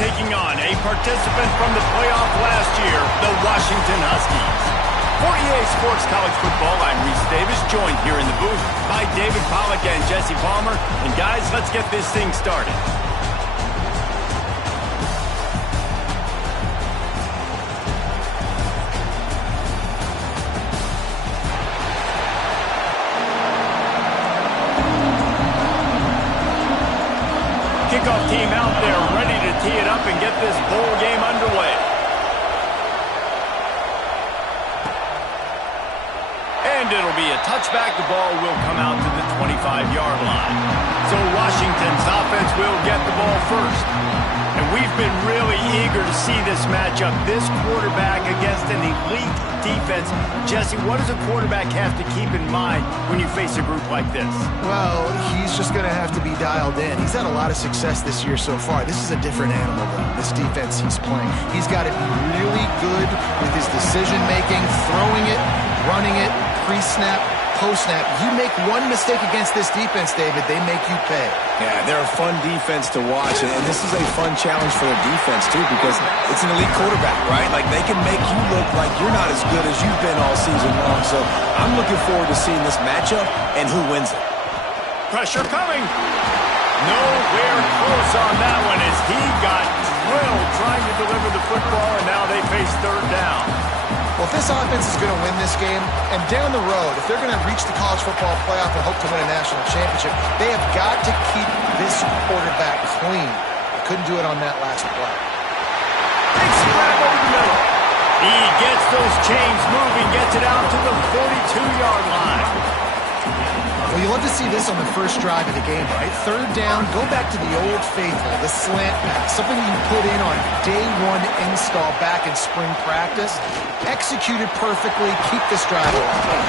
taking on a participant from the playoff last year, the Washington Huskies. For EA Sports College Football, I'm Reese Davis, joined here in the booth by David Pollack and Jesse Palmer. And guys, let's get this thing started. Kickoff team out there ready to tee it up and get this bowl game underway. And it'll be a touchback. The ball will come out to the 25-yard line. So Washington's offense will get the ball first. And we've been really eager to see this matchup. This quarterback against an elite defense. Jesse, what does a quarterback have to keep in mind when you face a group like this? Well, he's just going to have to be dialed in. He's had a lot of success this year so far. This is a different animal, though, this defense he's playing. He's got to be really good with his decision-making, throwing it, running it, pre-snap, post-snap. You make one mistake against this defense, David, they make you pay. Yeah, they're a fun defense to watch, and this is a fun challenge for their defense, too, because it's an elite quarterback, right? Like, they can make you look like you're not as good as you've been all season long, so I'm looking forward to seeing this matchup and who wins it. Pressure coming. Nowhere close on that one as he got drilled trying to deliver the football, and now they face third down. Well, if this offense is going to win this game, and down the road, if they're going to reach the college football playoff and hope to win a national championship, they have got to keep this quarterback clean. They couldn't do it on that last play. Big scrap over the middle. He gets those chains moving, gets it out to the 42-yard line. Well, you love to see this on the first drive of the game, right? Third down, go back to the old faithful, the slant pass, something you put in on day one install back in spring practice. Executed perfectly, keep this drive alive.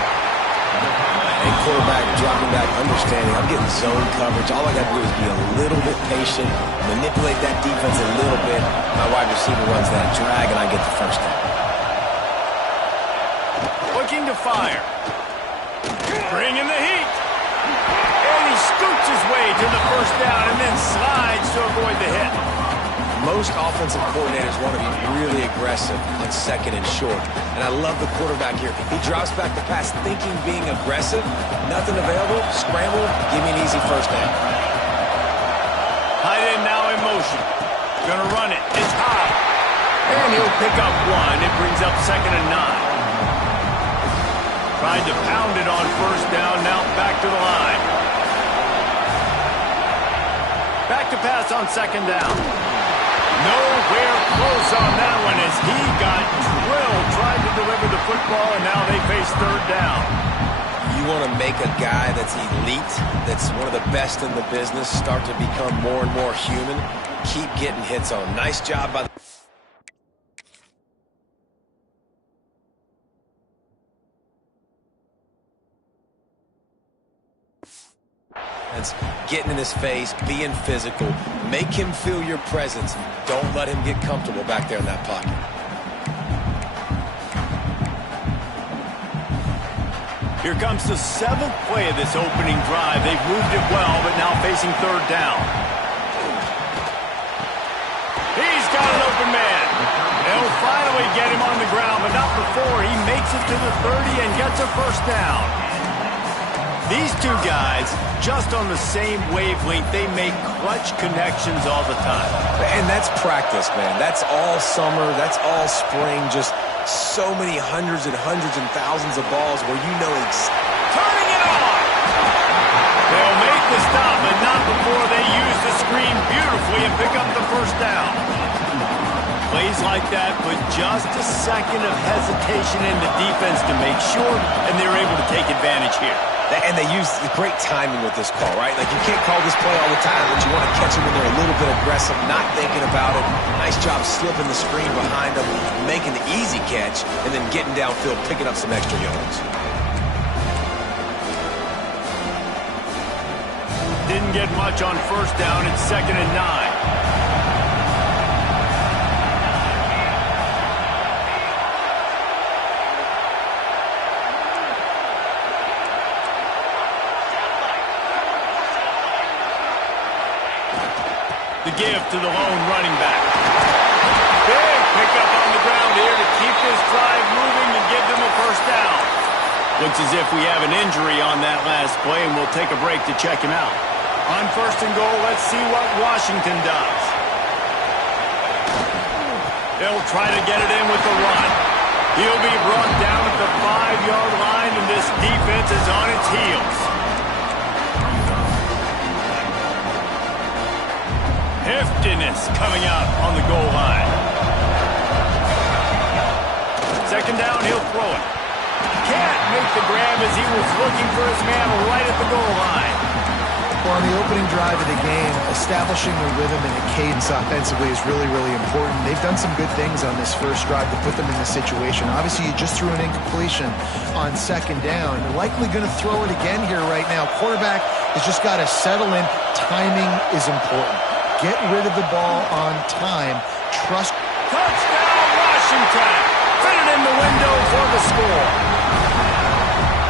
And quarterback dropping back, understanding I'm getting zone coverage. All I got to do is be a little bit patient, manipulate that defense a little bit. My wide receiver runs that drag, and I get the first down. Looking to fire. Bringing the heat. And he scoots his way to the first down and then slides to avoid the hit. Most offensive coordinators want to be really aggressive on second and short. And I love the quarterback here. He drops back the pass thinking being aggressive. Nothing available. Scramble. Give me an easy first down. Tight end now in motion. Gonna run it. It's high. And he'll pick up one. It brings up 2nd and 9. Tried to pound it on first down. Now back to the line. Back to pass on 2nd down. Nowhere close on that one as he got drilled trying to deliver the football, and now they face third down. You want to make a guy that's elite, that's one of the best in the business, start to become more and more human. Keep getting hits on him. Nice job by the... Getting in his face, being physical, make him feel your presence. Don't let him get comfortable back there in that pocket. Here comes the 7th play of this opening drive. They've moved it well, but now facing third down. He's got an open man. They'll finally get him on the ground, but not before he makes it to the 30 and gets a first down. These two guys, just on the same wavelength, they make clutch connections all the time. And that's practice, man. That's all summer. That's all spring. Just so many hundreds and thousands of balls where you know it's... Turning it on! They'll make the stop, but not before they use the screen beautifully and pick up the first down. Plays like that put just a second of hesitation in the defense to make sure, and they're able to take advantage here. And they use great timing with this call, right? Like, you can't call this play all the time, but you want to catch them when they're a little bit aggressive, not thinking about it. Nice job slipping the screen behind them, making the easy catch, and then getting downfield, picking up some extra yards. Didn't get much on first down. It's 2nd and 9. The give to the lone running back. this drive moving and give them a first down. Looks as if we have an injury on that last play, and we'll take a break to check him out. On first and goal, let's see what Washington does. They'll try to get it in with the run. He'll be brought down at the 5-yard line, and this defense is on its heels. Heftiness coming out on the goal line. Second down, he'll throw it. Can't make the grab as he was looking for his man right at the goal line. Well, on the opening drive of the game, establishing a rhythm and a cadence offensively is really, really important. They've done some good things on this first drive to put them in this situation. Obviously, you just threw an incompletion on second down. They're likely going to throw it again here right now. Quarterback has just got to settle in. Timing is important. Get rid of the ball on time. Trust. Touchdown, Washington! Fit it in the window for the score.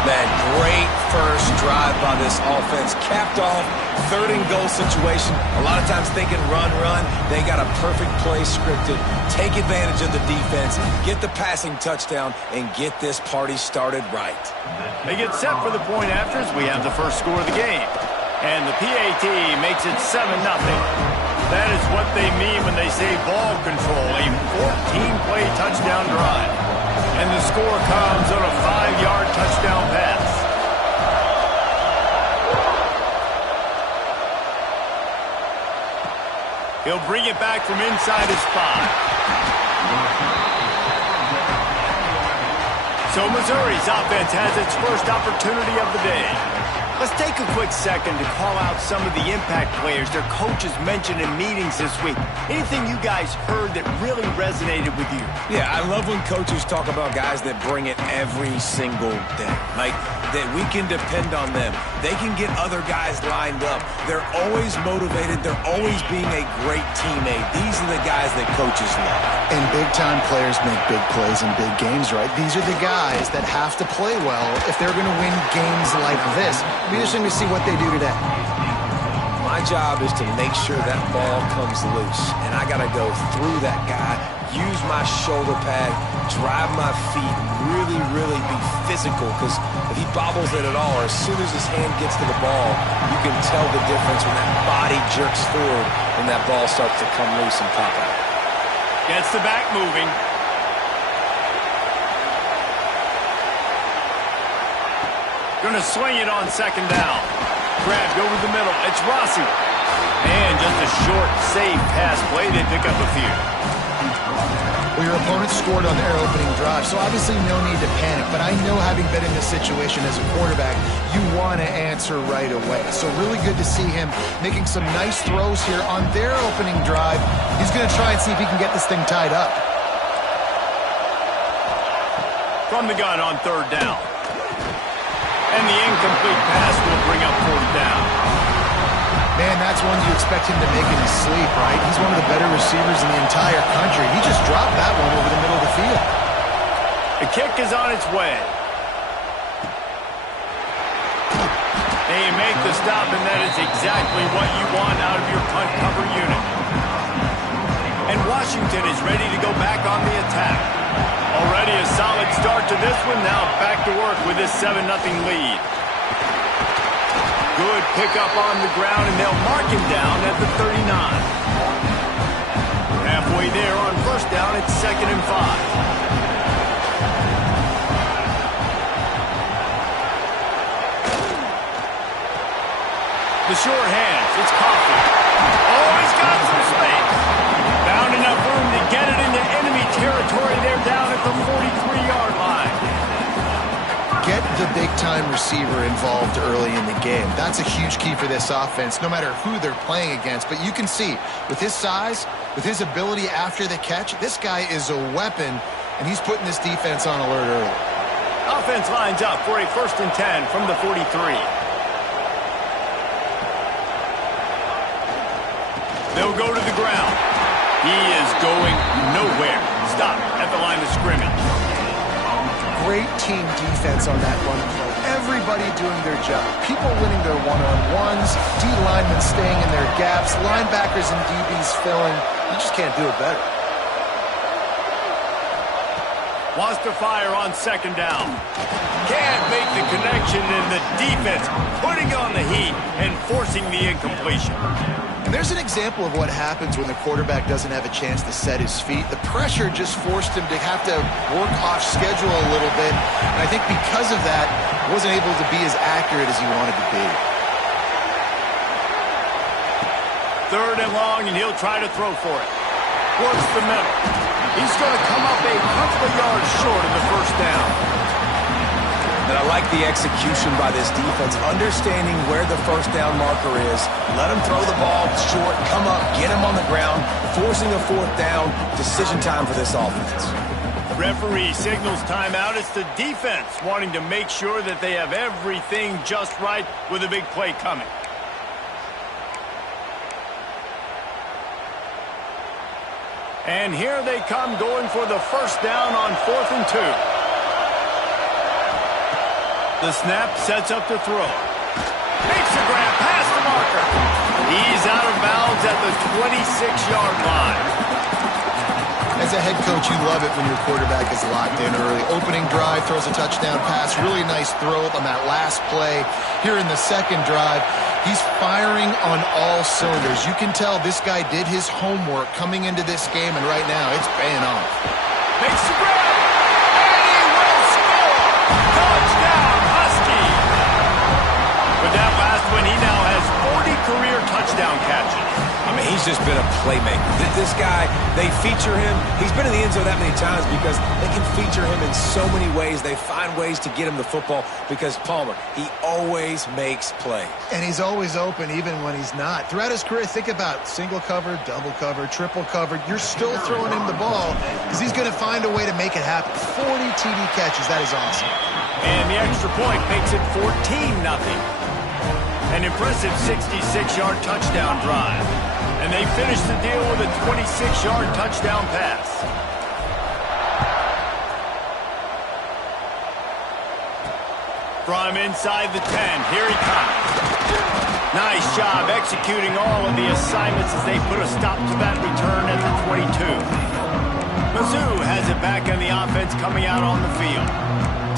Man, great first drive by this offense. Capped off, third and goal situation. A lot of times thinking run. They got a perfect play scripted. Take advantage of the defense, get the passing touchdown, and get this party started right. They get set for the point afters. We have the first score of the game. And the PAT makes it 7-0. That is what they mean when they say ball control, a 14-play touchdown drive. And the score comes on a 5-yard touchdown pass. He'll bring it back from inside his 5. So Missouri's offense has its first opportunity of the day. Let's take a quick second to call out some of the impact players their coaches mentioned in meetings this week. Anything you guys heard that really resonated with you? Yeah, I love when coaches talk about guys that bring it every single day. Like, that we can depend on them. They can get other guys lined up. They're always motivated. They're always being a great teammate. These are the guys that coaches love. And big-time players make big plays in big games, right? These are the guys that have to play well if they're going to win games like this. It'll be interesting to see what they do today. My job is to make sure that ball comes loose, and I got to go through that guy, use my shoulder pad, drive my feet, really be physical, because if he bobbles it at all, or as soon as his hand gets to the ball, you can tell the difference when that body jerks forward and that ball starts to come loose and pop out. Gets the back moving. Going to swing it on second down. Grabbed over the middle. It's Rossi. And just a short, safe pass play. They pick up a few. Well, your opponent scored on their opening drive, so obviously no need to panic. But I know, having been in this situation as a quarterback, you want to answer right away. So really good to see him making some nice throws here on their opening drive. He's going to try and see if he can get this thing tied up. From the gun on third down. And the incomplete pass will bring up fourth down. Man, that's one you expect him to make in his sleep, right? He's one of the better receivers in the entire country. He just dropped that one over the middle of the field. The kick is on its way. And you make the stop, and that is exactly what you want out of your punt cover unit. And Washington is ready to go back on the attack. Already a solid start to this one. Now back to work with this 7-0 lead. Good pickup on the ground, and they'll mark him down at the 39. Halfway there on first down, it's 2nd and 5. The short hands, it's Coffee. Oh, he's got some space. Found enough room to get it into enemy territory. They're down at the 43-yard line. Get the big-time receiver involved early in the game. That's a huge key for this offense, no matter who they're playing against. But you can see, with his size, with his ability after the catch, this guy is a weapon, and he's putting this defense on alert early. Offense lines up for a 1st and 10 from the 43. They'll go to the ground. He is going nowhere. Stop at the line of scrimmage. Great team defense on that run play. Everybody doing their job. People winning their one-on-ones, D linemen staying in their gaps, linebackers and DBs filling. You just can't do it better. Wants to fire on second down. Can't make the connection, and the defense putting on the heat and forcing the incompletion. And there's an example of what happens when the quarterback doesn't have a chance to set his feet. The pressure just forced him to have to work off schedule a little bit. And I think because of that, wasn't able to be as accurate as he wanted to be. Third and long, and he'll try to throw for it. Works the middle. He's going to come up a couple of yards short of the first down. And I like the execution by this defense, understanding where the first down marker is. Let him throw the ball short, come up, get him on the ground, forcing a fourth down. Decision time for this offense. Referee signals timeout. It's the defense wanting to make sure that they have everything just right with a big play coming. And here they come, going for the first down on 4th and 2. The snap sets up to throw. Makes the grab past the marker. He's out of bounds at the 26-yard line. As a head coach, you love it when your quarterback is locked in early. Opening drive, throws a touchdown pass. Really nice throw on that last play. Here in the second drive, he's firing on all cylinders. You can tell this guy did his homework coming into this game, and right now it's paying off. Makes the grab, and he will score! Touchdown, Husky! With that last one, he now has 40 career touchdown catches. I mean, he's just been a playmaker. This guy, they feature him. He's been in the end zone that many times because they can feature him in so many ways. They find ways to get him the football because Palmer, he always makes plays. And he's always open even when he's not. Throughout his career, think about single cover, double cover, triple cover. You're still throwing him the ball because he's going to find a way to make it happen. 40 TD catches. That is awesome. And the extra point makes it 14-0. An impressive 66-yard touchdown drive. And they finish the deal with a 26-yard touchdown pass. From inside the 10, here he comes. Nice job executing all of the assignments as they put a stop to that return at the 22. Mizzou has it back on the offense coming out on the field.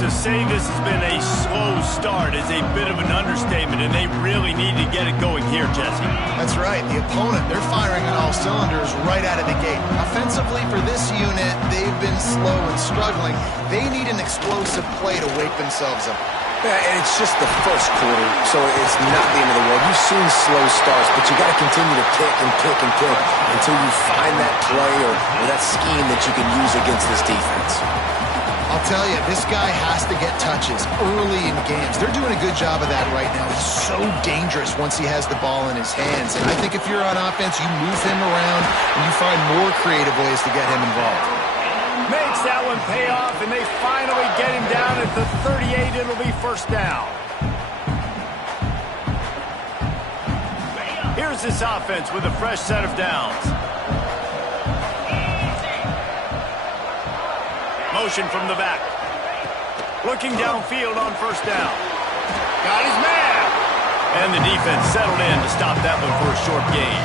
To say this has been a slow start is a bit of an understatement, and they really need to get it going here, Jesse. That's right. The opponent, they're firing on all cylinders right out of the gate. Offensively, for this unit, they've been slow and struggling. They need an explosive play to wake themselves up. Yeah, and it's just the first quarter, so it's not the end of the world. You've seen slow starts, but you got to continue to pick and pick and pick until you find that play or that scheme that you can use against this defense. I'll tell you, this guy has to get touches early in games. They're doing a good job of that right now. He's so dangerous once he has the ball in his hands. And I think if you're on offense, you move him around and you find more creative ways to get him involved. Makes that one pay off, and they finally get him down at the 38. It'll be first down. Here's this offense with a fresh set of downs. Motion from the back. Looking downfield on first down. Got his man. And the defense settled in to stop that one for a short gain.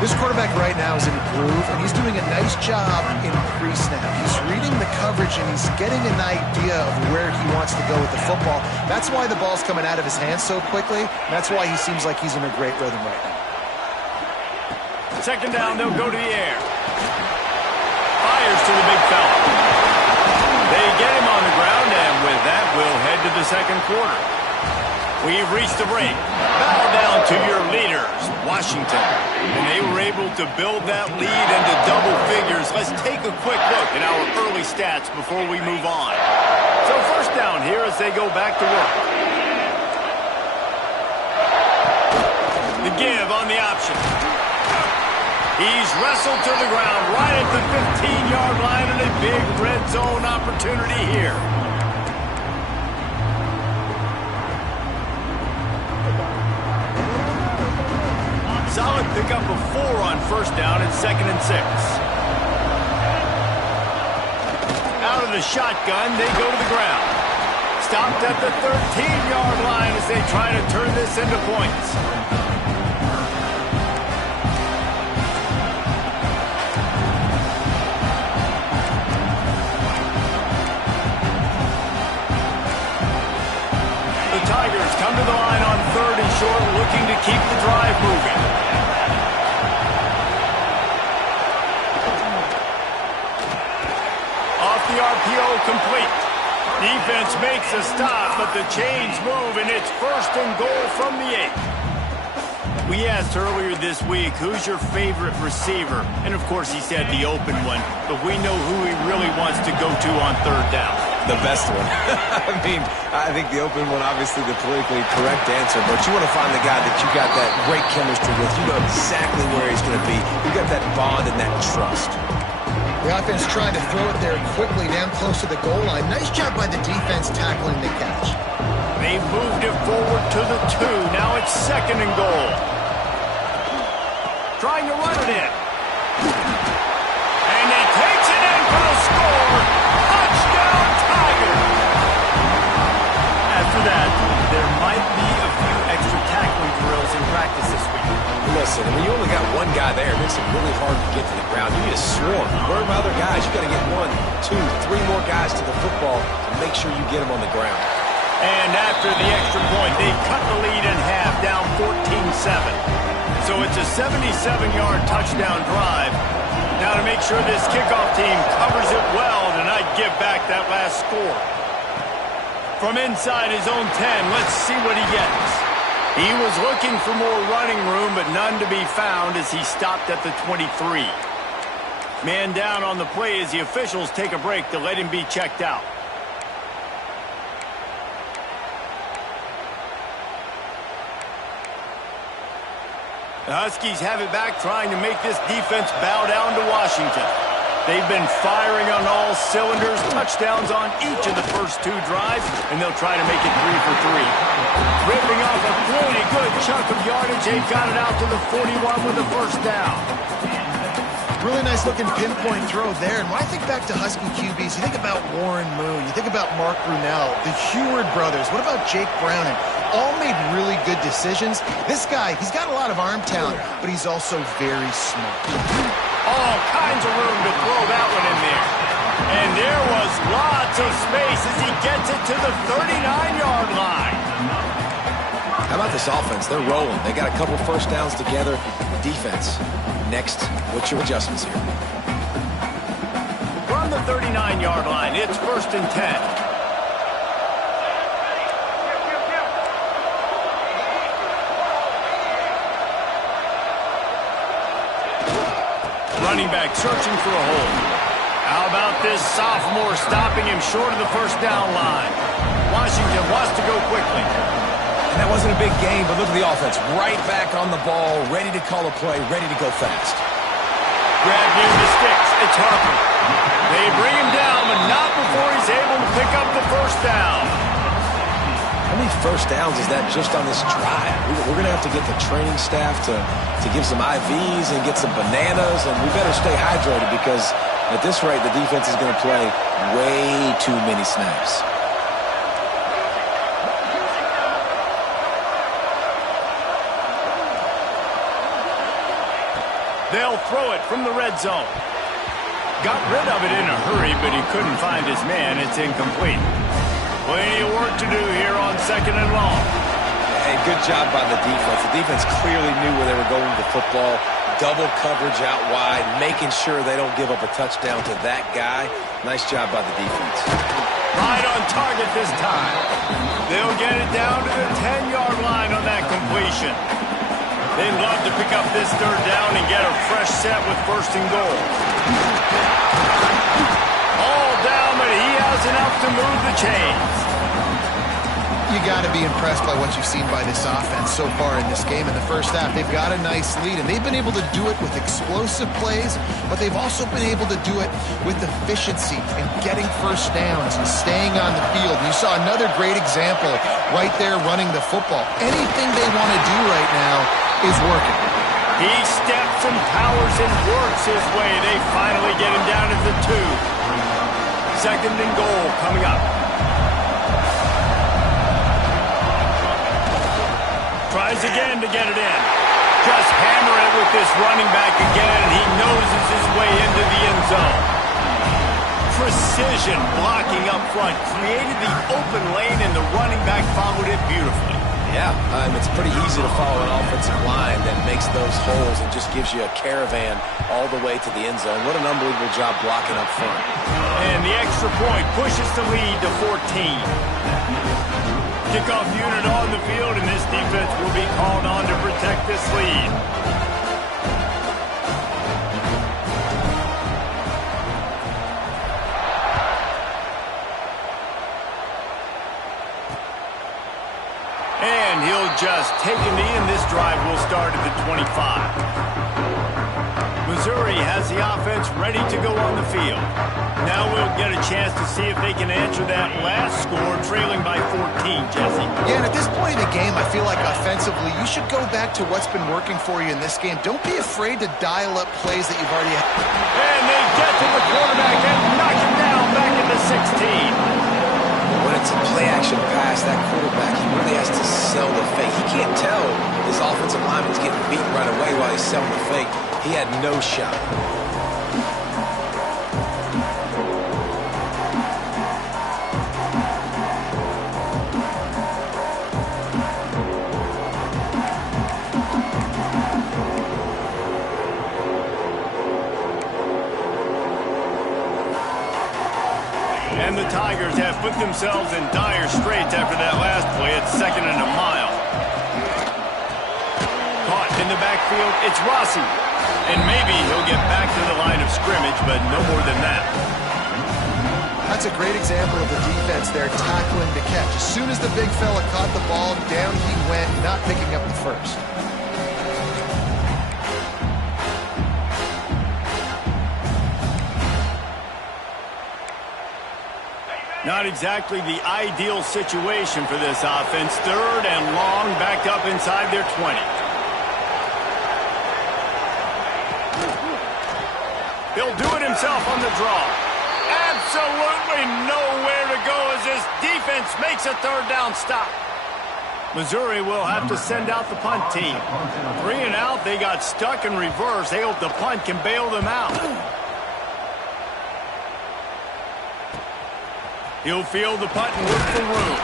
This quarterback right now is in a groove, and he's doing a nice job in pre-snap. He's reading the coverage, and he's getting an idea of where he wants to go with the football. That's why the ball's coming out of his hands so quickly. That's why he seems like he's in a great rhythm right now. Second down, they'll go to the air. Fires to the big fella. They get him on the ground, and with that, we'll head to the second quarter. We've reached the break. Bow down to your leaders, Washington. And they were able to build that lead into double figures. Let's take a quick look at our early stats before we move on. So first down here as they go back to work. The give on the option. He's wrestled to the ground right at the 15-yard line, and a big red zone opportunity here. Solid pickup of 4 on first down and 2nd and 6. Out of the shotgun, they go to the ground. Stopped at the 13-yard line as they try to turn this into points. short, looking to keep the drive moving. Off the RPO, complete. Defense makes a stop, but the chains move, and it's 1st and goal from the 8. We asked earlier this week, who's your favorite receiver? And, of course, he said the open one, but we know who he really wants to go to on 3rd down. The best one. I think the open one, obviously the politically correct answer, but you want to find the guy that you got that great chemistry with. You know exactly where he's going to be. You got that bond and that trust. The offense trying to throw it there quickly down close to the goal line. Nice job by the defense tackling the catch. They moved it forward to the 2. Now it's 2nd and goal. Trying to run it in. And he takes it in for the score. Touchdown, Tigers. After that, there might be a few extra tackling drills in practice this week. Listen, when you only got one guy there, it makes it really hard to get to the ground. You need a swarm. Where are my other guys? You got to get 1, 2, 3 more guys to the football and make sure you get them on the ground. And after the extra point, they cut the lead in half, down 14-7. So it's a 77-yard touchdown drive. Now to make sure this kickoff team covers it well to not give back that last score. From inside his own 10, let's see what he gets. He was looking for more running room, but none to be found as he stopped at the 23. Man down on the play as the officials take a break to let him be checked out. The Huskies have it back, trying to make this defense bow down to Washington. They've been firing on all cylinders, touchdowns on each of the first 2 drives, and they'll try to make it 3 for 3. Ripping off a pretty good chunk of yardage, they've got it out to the 41 with the 1st down. Really nice looking pinpoint throw there. And when I think back to Husky QBs, you think about Warren Moon, you think about Mark Brunell, the Heward brothers, what about Jake Browning? All made really good decisions. This guy, he's got a lot of arm talent, but he's also very smart. All kinds of room to throw that one in there. And there was lots of space as he gets it to the 39-yard line. How about this offense? They're rolling. They got a couple 1st downs together. Defense. Next, what's your adjustments here? From the 39-yard line, it's 1st and 10. Running back searching for a hole. How about this sophomore stopping him short of the 1st down line? Washington wants to go quickly. And that wasn't a big game, but look at the offense. Right back on the ball, ready to call a play, ready to go fast. Grab near the sticks. It's Harper. They bring him down, but not before he's able to pick up the 1st down. How many 1st downs is that just on this drive? We're going to have to get the training staff to give some IVs and get some bananas, and we better stay hydrated because at this rate, the defense is going to play way too many snaps. They'll throw it from the red zone. Got rid of it in a hurry, but he couldn't find his man. It's incomplete. Plenty of work to do here on 2nd and long. Hey, good job by the defense. The defense clearly knew where they were going with the football. Double coverage out wide, making sure they don't give up a touchdown to that guy. Nice job by the defense. Right on target this time. They'll get it down to the 10-yard line on that completion. They'd love to pick up this 3rd down and get a fresh set with 1st and goal. All down, but he has enough to move the chains. You got to be impressed by what you've seen by this offense so far in this game. In the 1st half, they've got a nice lead, and they've been able to do it with explosive plays, but they've also been able to do it with efficiency and getting 1st downs and staying on the field. And you saw another great example right there running the football. Anything they want to do right now is working. He steps and powers and works his way. They finally get him down at the 2. 2nd and goal coming up. Tries again to get it in. Just hammer it with this running back again, and he noses his way into the end zone. Precision blocking up front created the open lane, and the running back followed it beautifully. Yeah, it's pretty easy to follow an offensive line that makes those holes and just gives you a caravan all the way to the end zone. What an unbelievable job blocking up front. And the extra point pushes the lead to 14. Kickoff unit on the field, and this defense will be called on to protect this lead. And he'll just take a knee, and this drive will start at the 25. Missouri has the offense ready to go on the field. Now we'll get a chance to see if they can answer that last score, trailing by 14, Jesse. Yeah, and at this point in the game, I feel like offensively, you should go back to what's been working for you in this game. Don't be afraid to dial up plays that you've already had. And they get to the quarterback and knock him down back into 16. When it's a play-action pass, that quarterback, he really has to sell the fake. He can't tell his offensive lineman's getting beat right away while he's selling the fake. He had no shot. And the Tigers have put themselves in dire straits after that last play. It's 2nd and a mile. Caught in the backfield, it's Rossi. And maybe he'll get back to the line of scrimmage, but no more than that. That's a great example of the defense there, tackling to catch. As soon as the big fella caught the ball, down he went, not picking up the first. Not exactly the ideal situation for this offense. 3rd and long, back up inside their 20. He'll do it himself on the draw. Absolutely nowhere to go as this defense makes a 3rd down stop. Missouri will have to send out the punt team. 3 and out, they got stuck in reverse. They hope the punt can bail them out. He'll field the punt and look for room.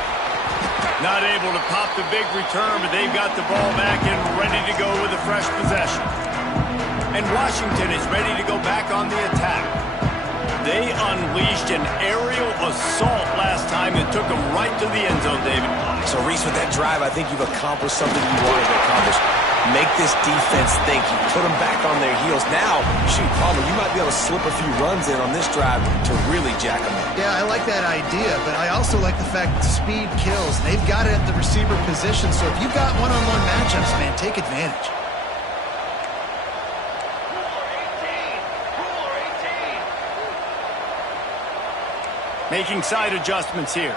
Not able to pop the big return, but they've got the ball back and ready to go with a fresh possession. And Washington is ready to go back on the attack. They unleashed an aerial assault last time that took them right to the end zone, David. So, Reese, with that drive, I think you've accomplished something you wanted to accomplish. Make this defense think. You put them back on their heels. Now, shoot, Palmer, you might be able to slip a few runs in on this drive to really jack them up. Yeah, I like that idea, but I also like the fact that speed kills. They've got it at the receiver position, so if you've got one-on-one matchups, man, take advantage. Making side adjustments here.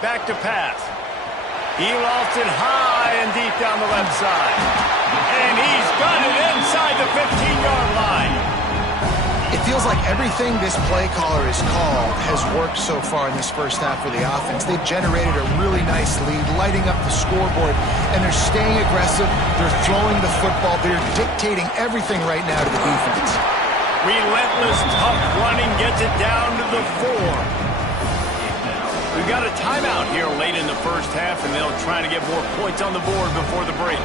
Back to pass. He lofts it high and deep down the left side. And he's got it inside the 15-yard line. It feels like everything this play caller has called has worked so far in this first half for the offense. They've generated a really nice lead, lighting up the scoreboard, and they're staying aggressive. They're throwing the football. They're dictating everything right now to the defense. Relentless, tough running gets it down to the 4. We've got a timeout here late in the first half, and they'll try to get more points on the board before the break.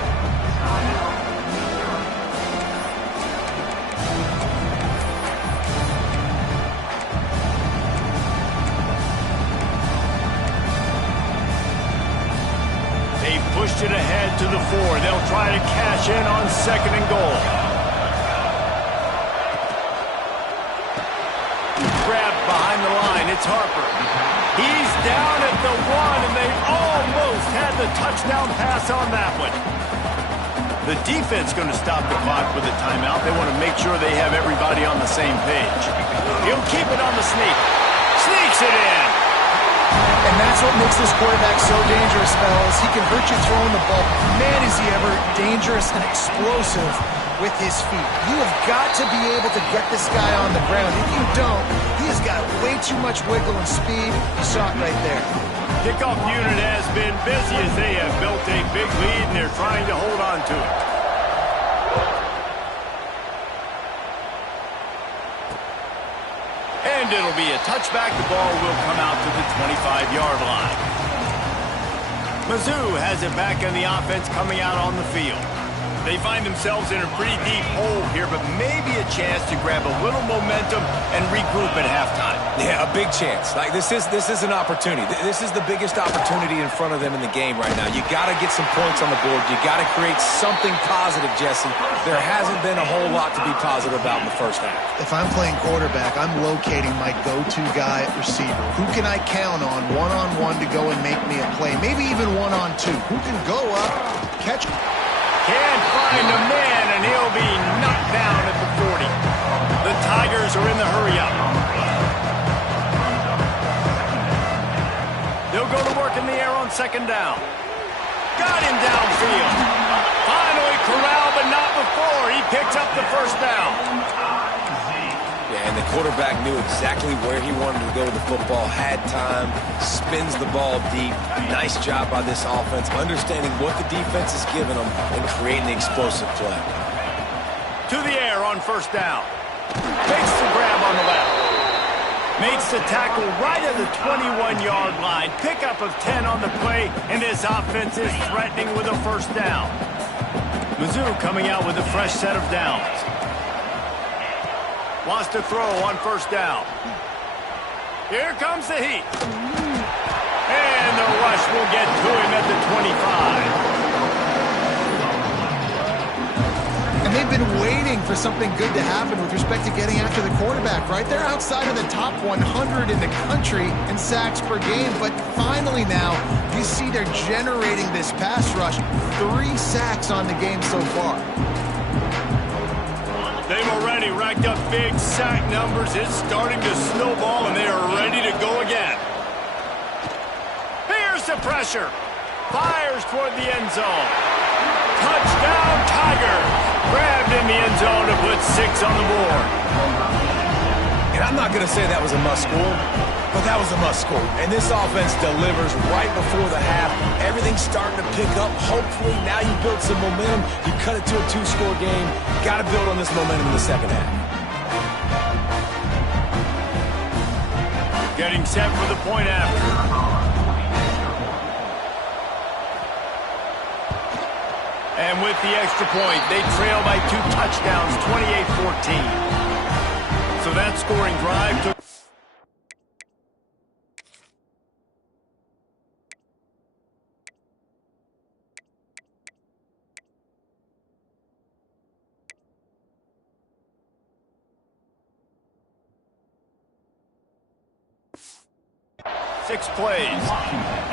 They pushed it ahead to the 4. They'll try to cash in on 2nd and goal. Grabbed behind the line. It's Harper. He's down at the 1, and they almost had the touchdown pass on that one. The defense going to stop the clock with a timeout. They want to make sure they have everybody on the same page. He'll keep it on the sneak. Sneaks it in. And that's what makes this quarterback so dangerous, fellas. He can hurt you throwing the ball. Man, is he ever dangerous and explosive with his feet. You have got to be able to get this guy on the ground. If you don't, he has got way too much wiggle and speed. You saw it right there. Kickoff unit has been busy as they have built a big lead, and they're trying to hold on to it. And it'll be a touchback. The ball will come out to the 25-yard line. Mizzou has it back in the offense coming out on the field. They find themselves in a pretty deep hole here, but maybe a chance to grab a little momentum and regroup at halftime. Yeah, a big chance. Like this is an opportunity. This is the biggest opportunity in front of them in the game right now. You got to get some points on the board. You got to create something positive, Jesse. There hasn't been a whole lot to be positive about in the first half. If I'm playing quarterback, I'm locating my go-to guy at receiver. Who can I count on one-on-one to go and make me a play? Maybe even one-on-two. Who can go up, catch... Can't find a man, and he'll be knocked down at the 40. The Tigers are in the hurry-up. They'll go to work in the air on second down. Got him downfield. Finally corralled, but not before. He picks up the first down. Yeah, and the quarterback knew exactly where he wanted to go with the football, had time, spins the ball deep. Nice job by this offense, understanding what the defense is giving them and creating the explosive play. To the air on first down. Makes the grab on the left. Makes the tackle right at the 21-yard line. Pickup of 10 on the play, and this offense is threatening with a first down. Mizzou coming out with a fresh set of downs. Wants to throw on first down. Here comes the heat. And the rush will get to him at the 25. And they've been waiting for something good to happen with respect to getting after the quarterback, right? They're outside of the top 100 in the country in sacks per game, but finally now you see they're generating this pass rush. 3 sacks on the game so far. They've already racked up big sack numbers. It's starting to snowball, and they are ready to go again. Here's the pressure. Fires toward the end zone. Touchdown, Tigers. Grabbed in the end zone to put 6 on the board. And I'm not going to say that was a must-score, but that was a must-score. And this offense delivers right before the half. Everything's starting to pick up. Hopefully, now you build some momentum. You cut it to a 2-score game. Got to build on this momentum in the second half. Getting set for the point after. And with the extra point, they trail by 2 touchdowns, 28-14. So that scoring drive took... Six plays,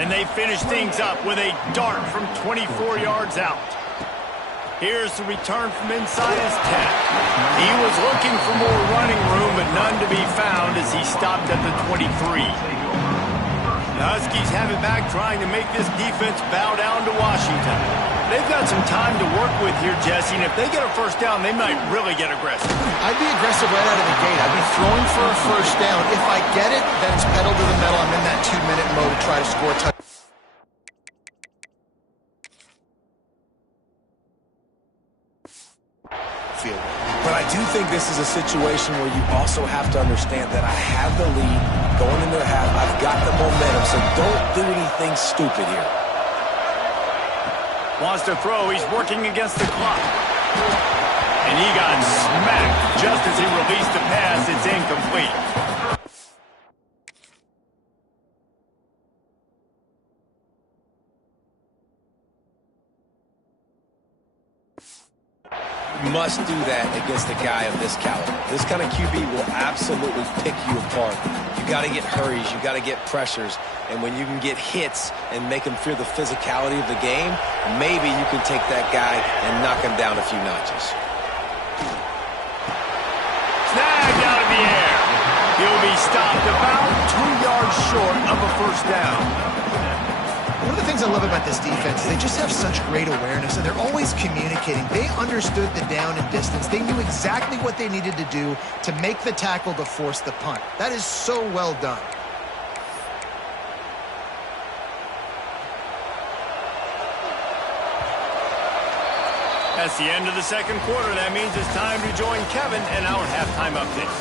and they finish things up with a dart from 24 yards out. Here's the return from inside his 10. He was looking for more running room, but none to be found as he stopped at the 23. The Huskies have it back, trying to make this defense bow down to Washington. They've got some time to work with here, Jesse, and if they get a first down, they might really get aggressive. I'd be aggressive right out of the gate. I'd be throwing for a first down. If I get it, then it's pedal to the metal. I'm in that 2-minute mode to try to score a touchdown. But I do think this is a situation where you also have to understand that I have the lead going into the half. I've got the momentum, so don't do anything stupid here. Wants to throw. He's working against the clock. And he got smacked just as he released the pass. It's incomplete. Must do that against a guy of this caliber. This kind of QB will absolutely pick you apart. You got to get hurries, you got to get pressures, and when you can get hits and make him fear the physicality of the game, maybe you can take that guy and knock him down a few notches. Snagged out of the air. He'll be stopped about 2 yards short of a first down. One of the things I love about this defense is they just have such great awareness, and they're always communicating. They understood the down and distance. They knew exactly what they needed to do to make the tackle to force the punt. That is so well done. That's the end of the second quarter. That means it's time to join Kevin in our halftime update.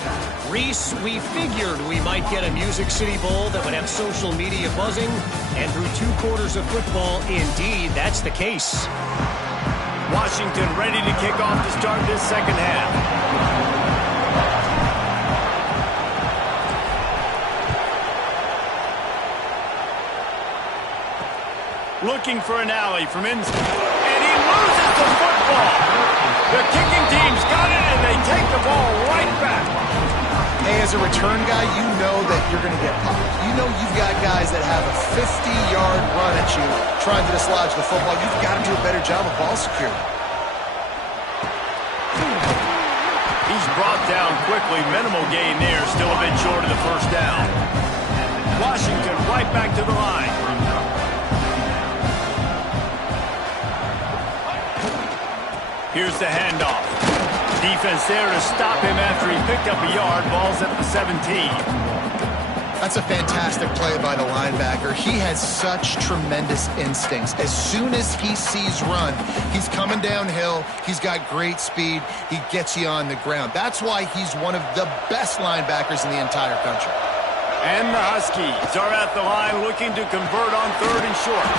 Reese, we figured we might get a Music City Bowl that would have social media buzzing, and through 2 quarters of football, indeed, that's the case. Washington ready to kick off to start this second half. Looking for an alley from inside, and he loses the football. The kicking team's got it, and they take the ball right back. Hey, as a return guy, you know that you're going to get popped. You know you've got guys that have a 50-yard run at you trying to dislodge the football. You've got to do a better job of ball security. He's brought down quickly. Minimal gain there. Still a bit short of the first down. Washington right back to the line. Here's the handoff. Defense there to stop him after he picked up a yard. Ball's at the 17. That's a fantastic play by the linebacker. He has such tremendous instincts. As soon as he sees run, he's coming downhill. He's got great speed. He gets you on the ground. That's why he's one of the best linebackers in the entire country. And the Huskies are at the line looking to convert on 3rd and short.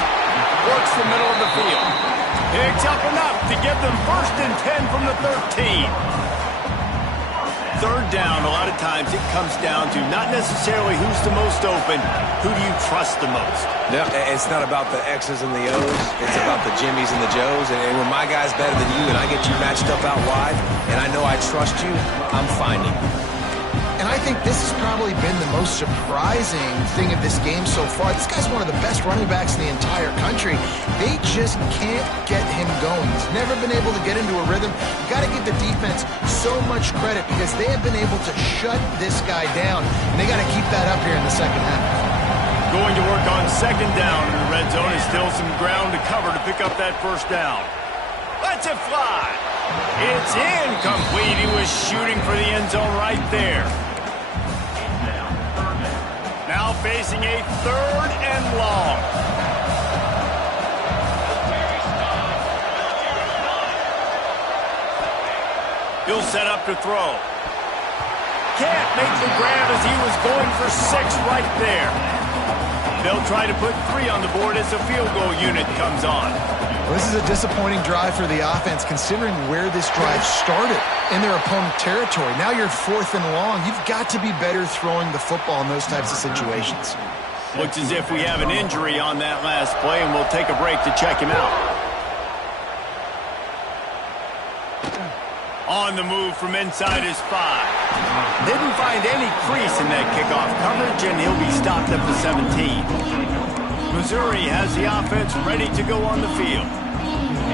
Works the middle of the field. Picks up enough to give them 1st and 10 from the 13. 3rd down, a lot of times it comes down to not necessarily who's the most open, who do you trust the most? No, it's not about the X's and the O's. It's about the Jimmies and the Joes. And when my guy's better than you and I get you matched up out wide, and I know I trust you, I'm finding you. And I think this has probably been the most surprising thing of this game so far. This guy's one of the best running backs in the entire country. They just can't get him going. He's never been able to get into a rhythm. You've got to give the defense so much credit because they have been able to shut this guy down. And they got to keep that up here in the second half. Going to work on 2nd down in the red zone. Is still some ground to cover to pick up that 1st down. Lets it fly. It's incomplete. He was shooting for the end zone right there. Now facing a 3rd and long. He'll set up to throw. Can't make the grab as he was going for 6 right there. They'll try to put 3 on the board as the field goal unit comes on. Well, this is a disappointing drive for the offense considering where this drive started in their opponent territory. Now you're 4th and long. You've got to be better throwing the football in those types of situations. Looks as if we have an injury on that last play, and we'll take a break to check him out. On the move from inside his 5. Didn't find any crease in that kickoff coverage, and he'll be stopped at the 17. Missouri has the offense ready to go on the field.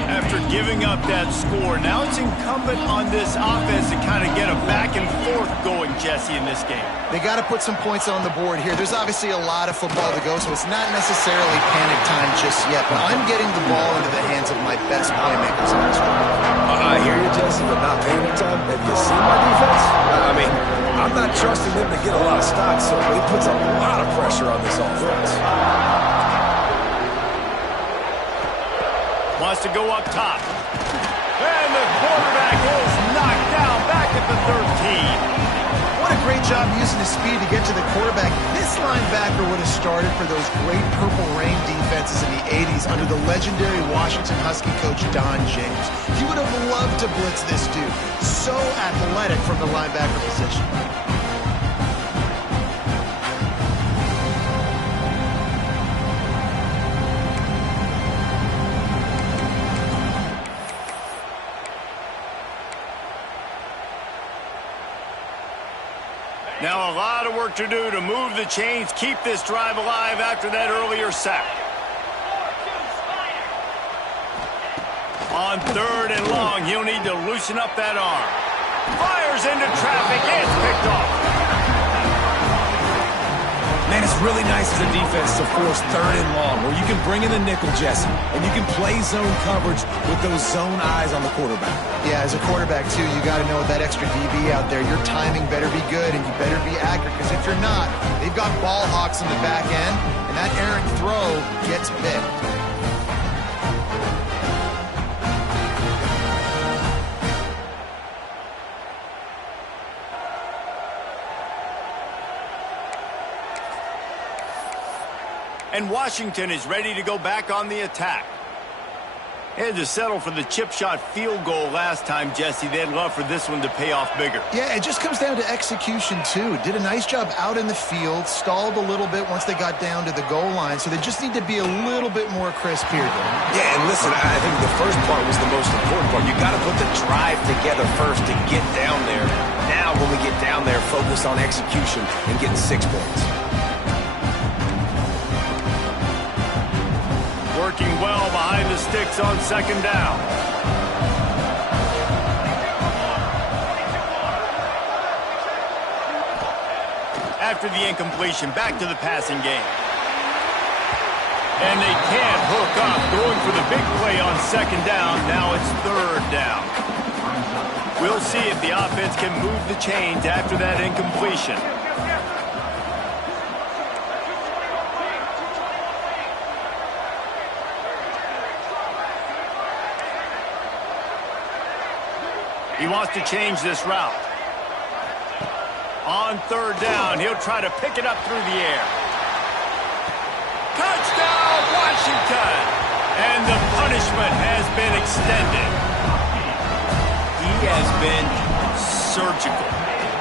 After giving up that score, now it's incumbent on this offense to kind of get a back and forth going, Jesse, in this game. They got to put some points on the board here. There's obviously a lot of football to go, so it's not necessarily panic time just yet, but I'm getting the ball into the hands of my best playmakers in this one. I hear you, Jesse, but not panic time. Have you seen my defense? I mean, I'm not trusting them to get a lot of stock, so it puts a lot of pressure on this offense. Wants to go up top. And the quarterback is knocked down back at the 13. What a great job using his speed to get to the quarterback. This linebacker would have started for those great Purple Rain defenses in the 80s under the legendary Washington Husky coach Don James. He would have loved to blitz this dude. So athletic from the linebacker position. Now a lot of work to do to move the chains, keep this drive alive after that earlier sack. On 3rd and long, he'll need to loosen up that arm. Fires into traffic, it's picked off. Man, it's really nice as a defense to force 3rd and long, where you can bring in the nickel, Jesse, and you can play zone coverage with those zone eyes on the quarterback. Yeah, as a quarterback, too, you got to know with that extra DB out there, your timing better be good and you better be accurate, because if you're not, they've got ball hawks in the back end, and that errant throw gets picked. And Washington is ready to go back on the attack. They had to settle for the chip shot field goal last time, Jesse. They'd love for this one to pay off bigger. Yeah, it just comes down to execution, too. Did a nice job out in the field, stalled a little bit once they got down to the goal line, so they just need to be a little bit more crisp here, Dave. Yeah, and listen, I think the first part was the most important part. You got to put the drive together first to get down there. Now, when we get down there, focus on execution and getting 6 points. Working well behind the sticks on second down. After the incompletion, back to the passing game. And they can't hook up, going for the big play on second down. Now it's third down. We'll see if the offense can move the chains after that incompletion. He wants to change this route. On third down, he'll try to pick it up through the air. Touchdown, Washington! And the punishment has been extended. He has been surgical.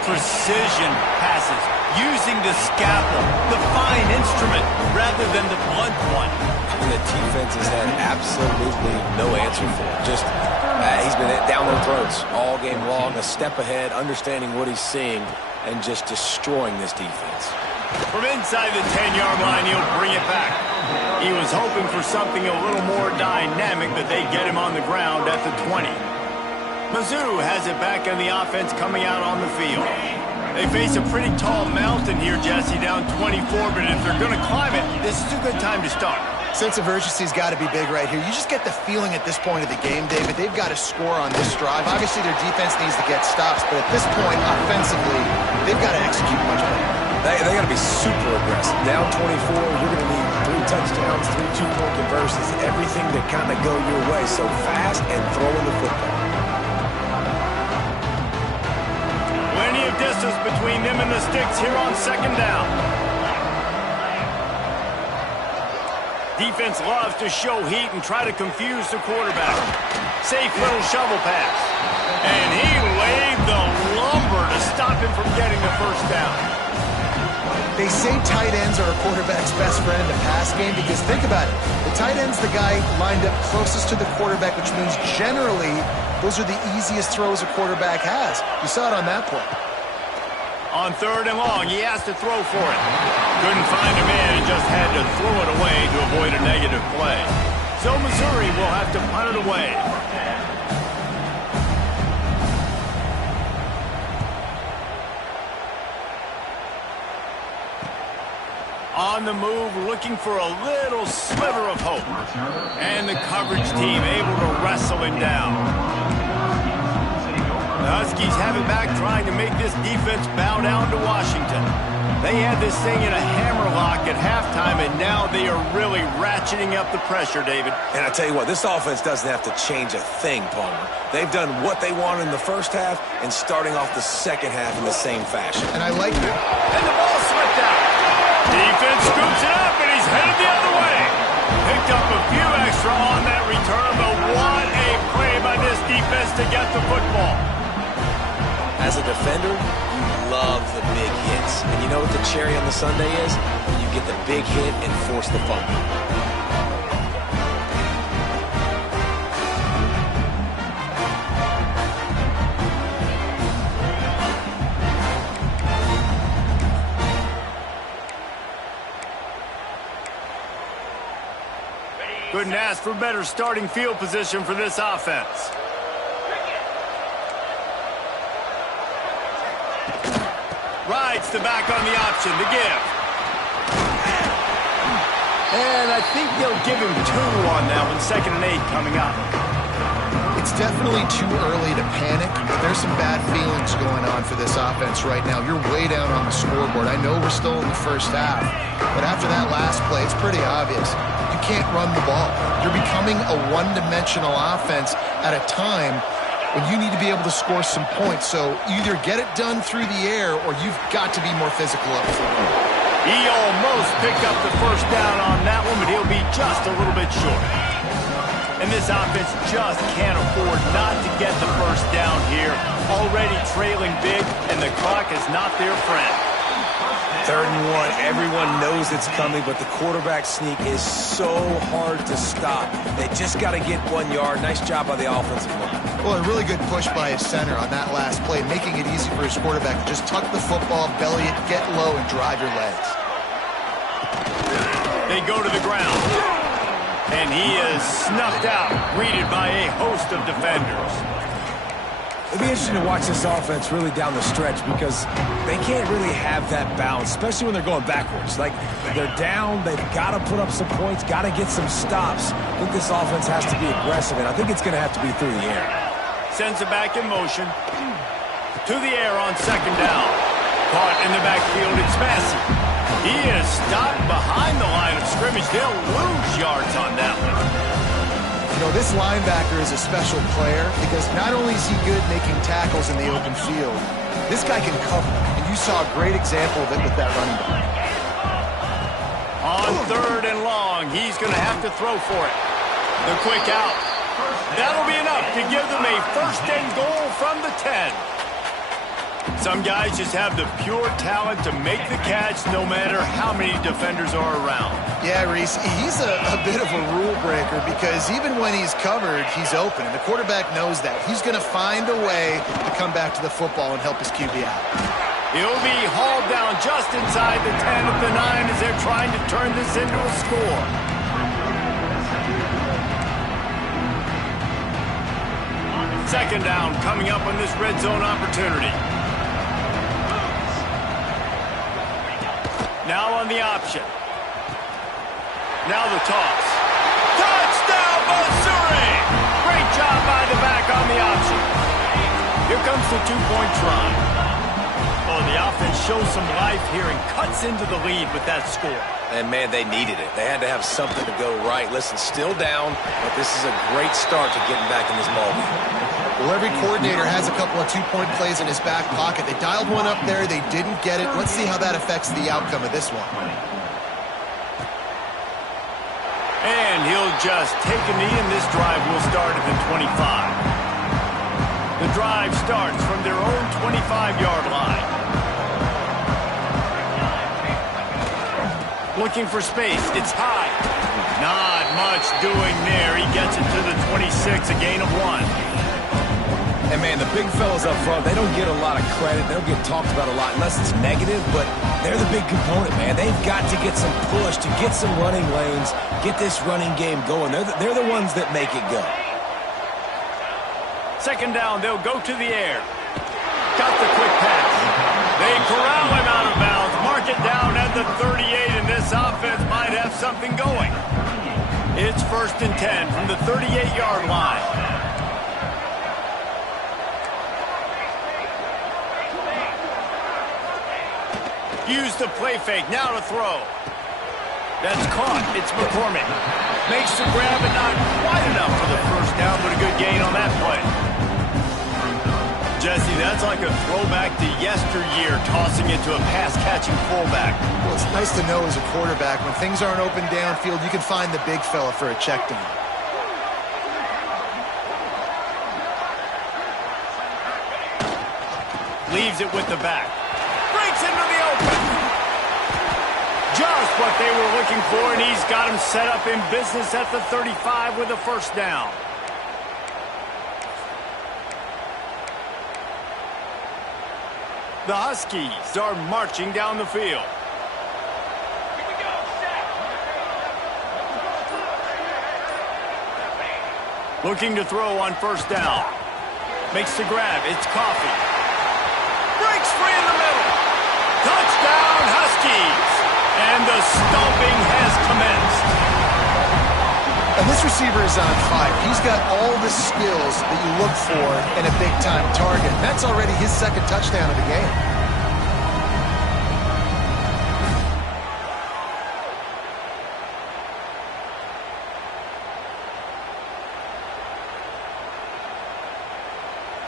Precision passes, using the scalpel, the fine instrument, rather than the blunt one. And the defense has had absolutely no answer for it. Just he's been down their throats all game long, a step ahead, understanding what he's seeing, and just destroying this defense. From inside the 10-yard line, he'll bring it back. He was hoping for something a little more dynamic, but they get him on the ground at the 20. Mizzou has it back on the offense coming out on the field. They face a pretty tall mountain here, Jesse, down 24, but if they're going to climb it, this is a good time to start. Sense of urgency's got to be big right here. You just get the feeling at this point of the game, David, they've got to score on this drive. Obviously, their defense needs to get stops, but at this point, offensively, they've got to execute much better. They got to be super aggressive. Down 24, you're going to need 3 touchdowns, 3 two-point conversions, everything to kind of go your way. So fast and throwing the football. Plenty of distance between them and the sticks here on second down. Defense loves to show heat and try to confuse the quarterback. Safe little shovel pass. And he laid the lumber to stop him from getting the first down. They say tight ends are a quarterback's best friend in a pass game because think about it. The tight end's the guy lined up closest to the quarterback, which means generally those are the easiest throws a quarterback has. You saw it on that play. On third and long, he has to throw for it. Couldn't find a man and just had to throw it away to avoid a negative play. So Missouri will have to punt it away. On the move, looking for a little sliver of hope. And the coverage team able to wrestle him down. The Huskies have it back, trying to make this defense bow down to Washington. They had this thing in a hammerlock at halftime, and now they are really ratcheting up the pressure, David. And I tell you what, this offense doesn't have to change a thing, Palmer. They've done what they wanted in the first half and starting off the second half in the same fashion. And I like that. And the ball slipped out. Defense scoops it up, and he's headed the other way. Picked up a few extra on that return, but what a play by this defense to get the football. As a defender, you love the big hits. And you know what the cherry on the sundae is? When you get the big hit and force the fumble. Couldn't ask for better starting field position for this offense. Rides the back on the option, the give. And I think they'll give him 2 on that one, 2nd and 8 coming up. It's definitely too early to panic, but there's some bad feelings going on for this offense right now. You're way down on the scoreboard. I know we're still in the first half, but after that last play, it's pretty obvious. You can't run the ball. You're becoming a one-dimensional offense at a time when you need to be able to score some points. So either get it done through the air or you've got to be more physical up front. He almost picked up the first down on that one, but he'll be just a little bit short. And this offense just can't afford not to get the first down here. Already trailing big, and the clock is not their friend. 3rd and 1. Everyone knows it's coming, but the quarterback sneak is so hard to stop. They just got to get 1 yard. Nice job by the offensive line. Well, a really good push by his center on that last play, making it easy for his quarterback to just tuck the football, belly it, get low, and drive your legs. They go to the ground. And he is snuffed out, greeted by a host of defenders. It'll be interesting to watch this offense really down the stretch because they can't really have that balance, especially when they're going backwards. Like, they're down, they've got to put up some points, got to get some stops. I think this offense has to be aggressive, and I think it's going to have to be through the air. Sends it back in motion. To the air on 2nd down. Caught in the backfield, it's Massey. He is stopped behind the line of scrimmage. They'll lose yards on that one. You know, this linebacker is a special player because not only is he good making tackles in the open field, this guy can cover. And you saw a great example of it with that running back. On 3rd and long, he's going to have to throw for it. The quick out. That'll be enough to give them a 1st and goal from the 10. Some guys just have the pure talent to make the catch no matter how many defenders are around. Yeah, Reese, he's a bit of a rule breaker because even when he's covered, he's open. And the quarterback knows that. He's going to find a way to come back to the football and help his QB out. He'll be hauled down just inside the 10 at the 9 as they're trying to turn this into a score. Second down coming up on this red zone opportunity. Now on the option. Now the toss. Touchdown, Missouri! Great job by the back on the option. Here comes the 2-point try. Oh, the offense shows some life here and cuts into the lead with that score. And, man, they needed it. They had to have something to go right. Listen, still down, but this is a great start to getting back in this ballgame. Well, every coordinator has a couple of 2-point plays in his back pocket. They dialed one up there. They didn't get it. Let's see how that affects the outcome of this one. And he'll just take a knee, and this drive will start at the 25. The drive starts from their own 25-yard line. Looking for space. It's high. Not much doing there. He gets it to the 26, a gain of 1. And, man, the big fellas up front, they don't get a lot of credit. They don't get talked about a lot unless it's negative, but they're the big component, man. They've got to get some push, to get some running lanes, get this running game going. They're the ones that make it go. Second down, they'll go to the air. Got the quick pass. They corral him out of bounds. Mark it down at the 38, and this offense might have something going. It's 1st and 10 from the 38-yard line. Use the play fake, now to throw. That's caught, it's McCormick. Makes the grab and not quite enough for the first down, but a good gain on that play. Jesse, that's like a throwback to yesteryear, tossing it to a pass-catching fullback. Well, it's nice to know as a quarterback, when things aren't open downfield, you can find the big fella for a check down. Leaves it with the back. Breaks into the open. Just what they were looking for, and he's got him set up in business at the 35 with a first down. The Huskies are marching down the field. Looking to throw on first down. Makes the grab. It's Coffee. Breaks free in the middle. Touchdown, Huskies. And the stomping has commenced. And this receiver is on fire. He's got all the skills that you look for in a big-time target. That's already his 2nd touchdown of the game.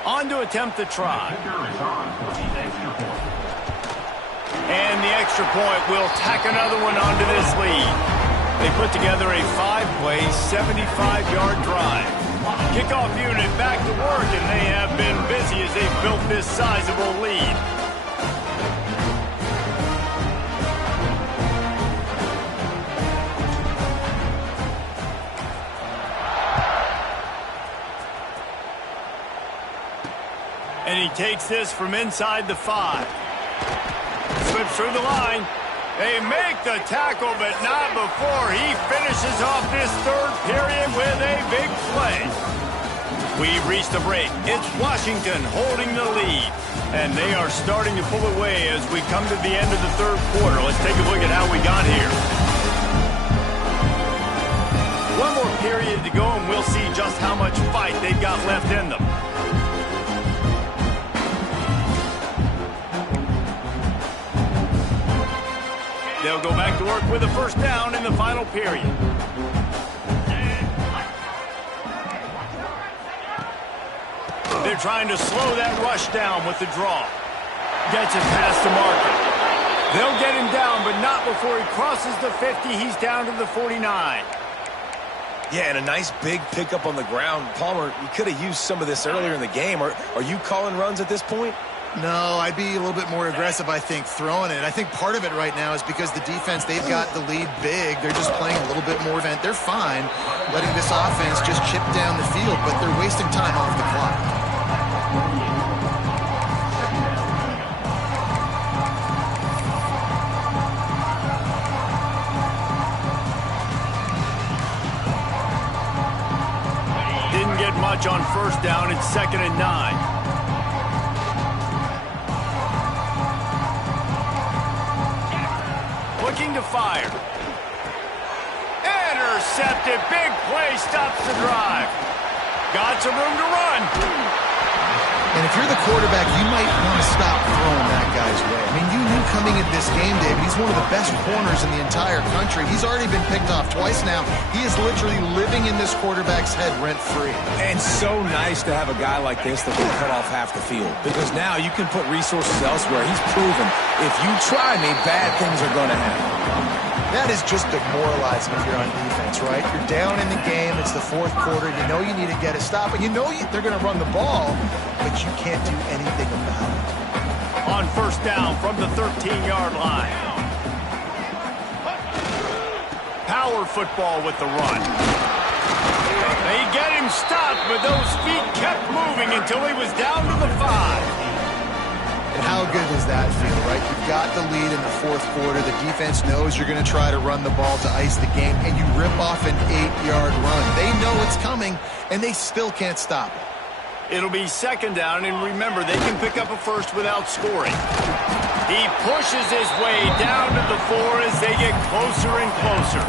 On to attempt the try. And the extra point will tack another one onto this lead. They put together a 5-play, 75-yard drive. Kickoff unit back to work, and they have been busy as they've built this sizable lead. And he takes this from inside the 5. Slips through the line. They make the tackle, but not before he finishes off this third period with a big play. We've reached the break. It's Washington holding the lead. And they are starting to pull away as we come to the end of the third quarter. Let's take a look at how we got here. One more period to go, and we'll see just how much fight they've got left in them. They'll go back to work with a first down in the final period. They're trying to slow that rush down with the draw. Gets it past the marker. They'll get him down, but not before he crosses the 50. He's down to the 49. Yeah, and a nice big pickup on the ground. Palmer, you could have used some of this earlier in the game. Are you calling runs at this point? No, I'd be a little bit more aggressive, I think, throwing it. I think part of it right now is because the defense, they've got the lead big. They're just playing a little bit more event. They're fine letting this offense just chip down the field, but they're wasting time off the clock. Didn't get much on first down. It's 2nd and 9. Looking to fire. Intercepted. Big play. Stops the drive. Got some room to run. And if you're the quarterback, you might want to stop throwing that guy's way. I mean, you knew coming into this game, David, he's one of the best corners in the entire country. He's already been picked off twice now. He is literally living in this quarterback's head rent-free. And so nice to have a guy like this that can cut off half the field. Because now you can put resources elsewhere. He's proven if you try me, bad things are going to happen. That is just demoralizing if you're on defense, right? You're down in the game. It's the fourth quarter. You know you need to get a stop, and you know they're going to run the ball, but you can't do anything about it. On first down from the 13-yard line. Power football with the run. They get him stopped, but those feet kept moving until he was down to the 5. And how good does that feel, right? You've got the lead in the fourth quarter. The defense knows you're going to try to run the ball to ice the game, and you rip off an 8-yard run. They know it's coming, and they still can't stop it. It'll be 2nd down, and remember, they can pick up a first without scoring. He pushes his way down to the 4 as they get closer and closer.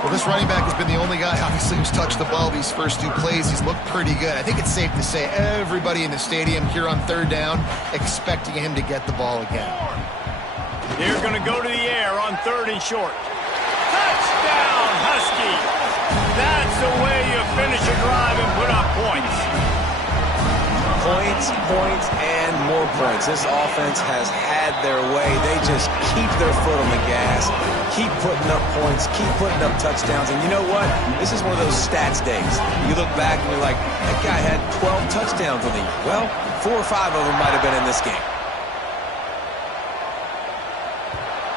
Well, this running back has been the only guy, obviously, who's touched the ball these first 2 plays. He's looked pretty good. I think it's safe to say everybody in the stadium here on 3rd down expecting him to get the ball again. They're going to go to the air on 3rd and short. Touchdown, Huskies! That's the way you finish a drive and put up points. Points, points, and more points. This offense has had their way. They just keep their foot on the gas, keep putting up points, keep putting up touchdowns. And you know what? This is one of those stats days. You look back and you're like, that guy had 12 touchdowns on the year. Well, 4 or 5 of them might have been in this game.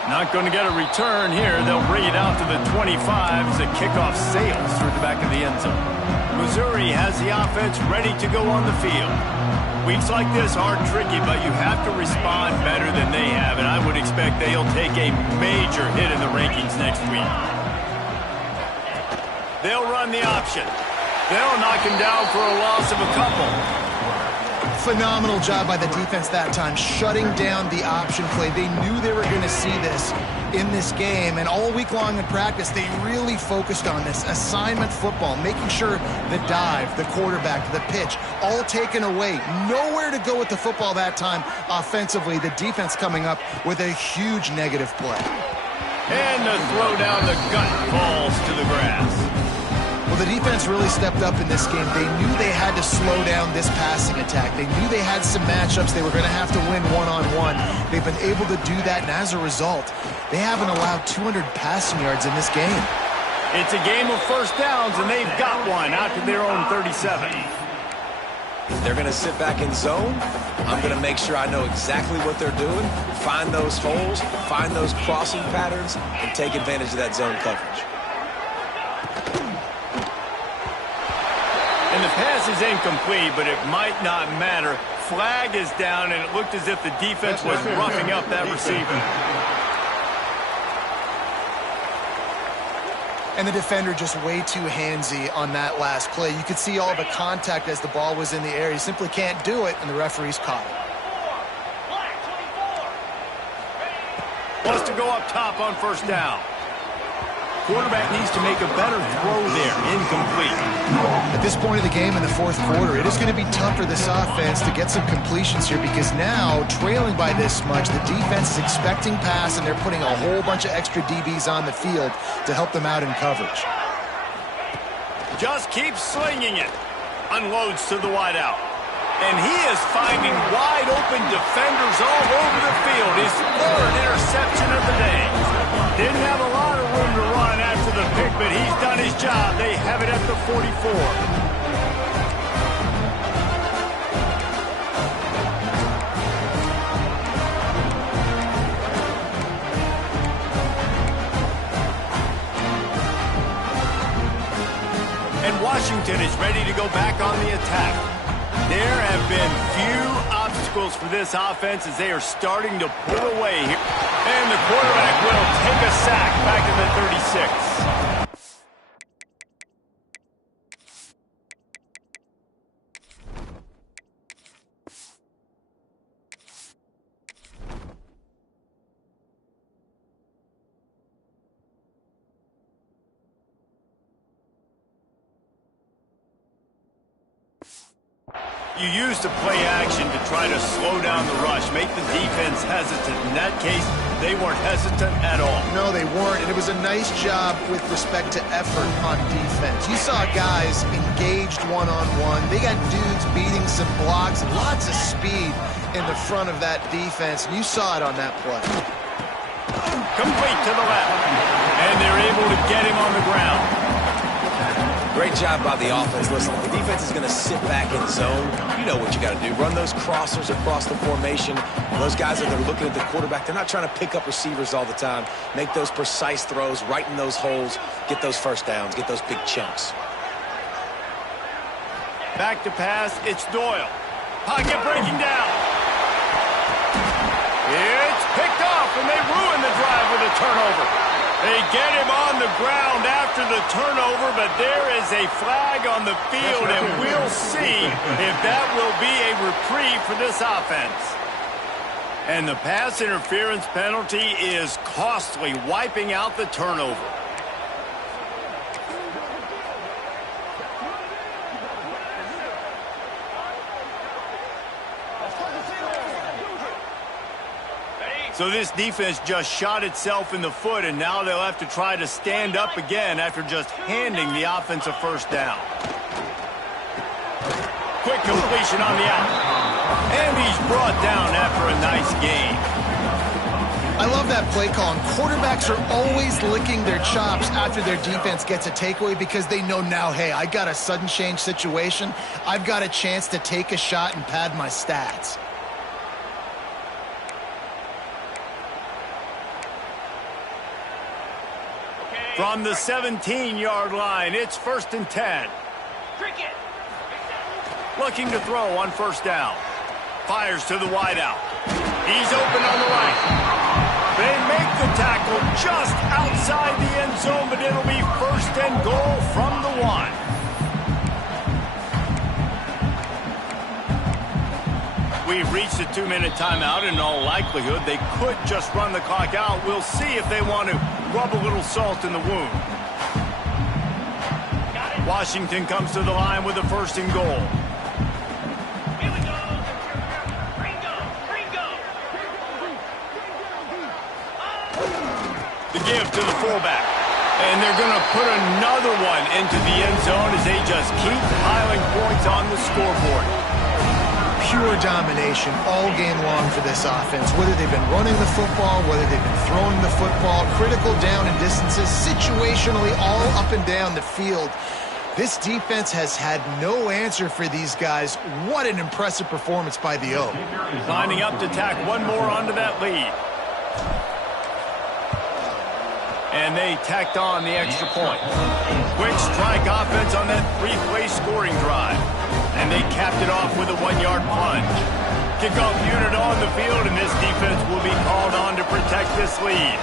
Not going to get a return here. They'll bring it out to the 25 as the kickoff sails through the back of the end zone. Missouri has the offense ready to go on the field. Weeks like this are tricky, but you have to respond better than they have, and I would expect they'll take a major hit in the rankings next week. They'll run the option. They'll knock him down for a loss of a couple. Phenomenal job by the defense that time, shutting down the option play. They knew they were going to see this in this game, and all week long in practice, they really focused on this assignment football, making sure the dive, the quarterback, the pitch, all taken away. Nowhere to go with the football that time offensively. The defense coming up with a huge negative play. And the throw down the gut falls to the grass. Well, the defense really stepped up in this game. They knew they had to slow down this passing attack. They knew they had some matchups they were going to have to win one-on-one. They've been able to do that, and as a result, they haven't allowed 200 passing yards in this game. It's a game of first downs, and they've got one out to their own 37. They're going to sit back in zone. I'm going to make sure I know exactly what they're doing, find those holes, find those crossing patterns, and take advantage of that zone coverage. And the pass is incomplete, but it might not matter. Flag is down, and it looked as if the defense was roughing up that receiver. And the defender just way too handsy on that last play. You could see all the contact as the ball was in the air. He simply can't do it, and the referee's caught it. Wants to go up top on first down. Quarterback needs to make a better throw there. Incomplete. At this point of the game in the fourth quarter, it is going to be tough for this offense to get some completions here because now, trailing by this much, the defense is expecting pass, and they're putting a whole bunch of extra DBs on the field to help them out in coverage. Just keeps slinging it. Unloads to the wideout. And he is finding wide open defenders all over the field. His third interception of the day. Didn't have a lot of room to run after the pick, but he's done his job. They have it at the 44. And Washington is ready to go back on the attack. There have been few obstacles for this offense as they are starting to pull away here. And the quarterback will take a sack back to the 36. You use the play action to try to slow down the rush, make the defense hesitant. In that case, they weren't hesitant at all. No, they weren't, and it was a nice job with respect to effort on defense. You saw guys engaged one-on-one. They got dudes beating some blocks, lots of speed in the front of that defense, and you saw it on that play. Complete to the left, and they're able to get him on the ground. Great job by the offense. Listen, the defense is going to sit back in zone. You know what you got to do. Run those crossers across the formation. Those guys that are looking at the quarterback, they're not trying to pick up receivers all the time. Make those precise throws, right in those holes, get those first downs, get those big chunks. Back to pass, it's Doyle. Pocket breaking down. It's picked off, and they ruin the drive with a turnover. They get him on the ground after the turnover, but there is a flag on the field, and we'll see if that will be a reprieve for this offense. And the pass interference penalty is costly, wiping out the turnover. So this defense just shot itself in the foot, and now they'll have to try to stand up again after just handing the offensive first down. Quick completion on the out. And he's brought down after a nice gain. I love that play call, and quarterbacks are always licking their chops after their defense gets a takeaway because they know now, hey, I got a sudden change situation. I've got a chance to take a shot and pad my stats. From the 17-yard line, it's 1st and 10. Looking to throw on first down. Fires to the wideout. He's open on the right. They make the tackle just outside the end zone, but it'll be 1st and goal from the 1. We've reached the 2-minute timeout. In all likelihood, they could just run the clock out. We'll see if they want to rub a little salt in the wound. Washington comes to the line with a 1st and goal. Here we go. Gringo. The give to the fullback. And they're going to put another one into the end zone as they just keep piling points on the scoreboard. Pure domination all game long for this offense. Whether they've been running the football, whether they've been throwing the football, critical down and distances, situationally all up and down the field. This defense has had no answer for these guys. What an impressive performance by the O. Lining up to tack one more onto that lead. And they tacked on the extra point. Quick strike offense on that three-play scoring drive. And they capped it off with a one-yard plunge. Kickoff unit on the field, and this defense will be called on to protect this lead.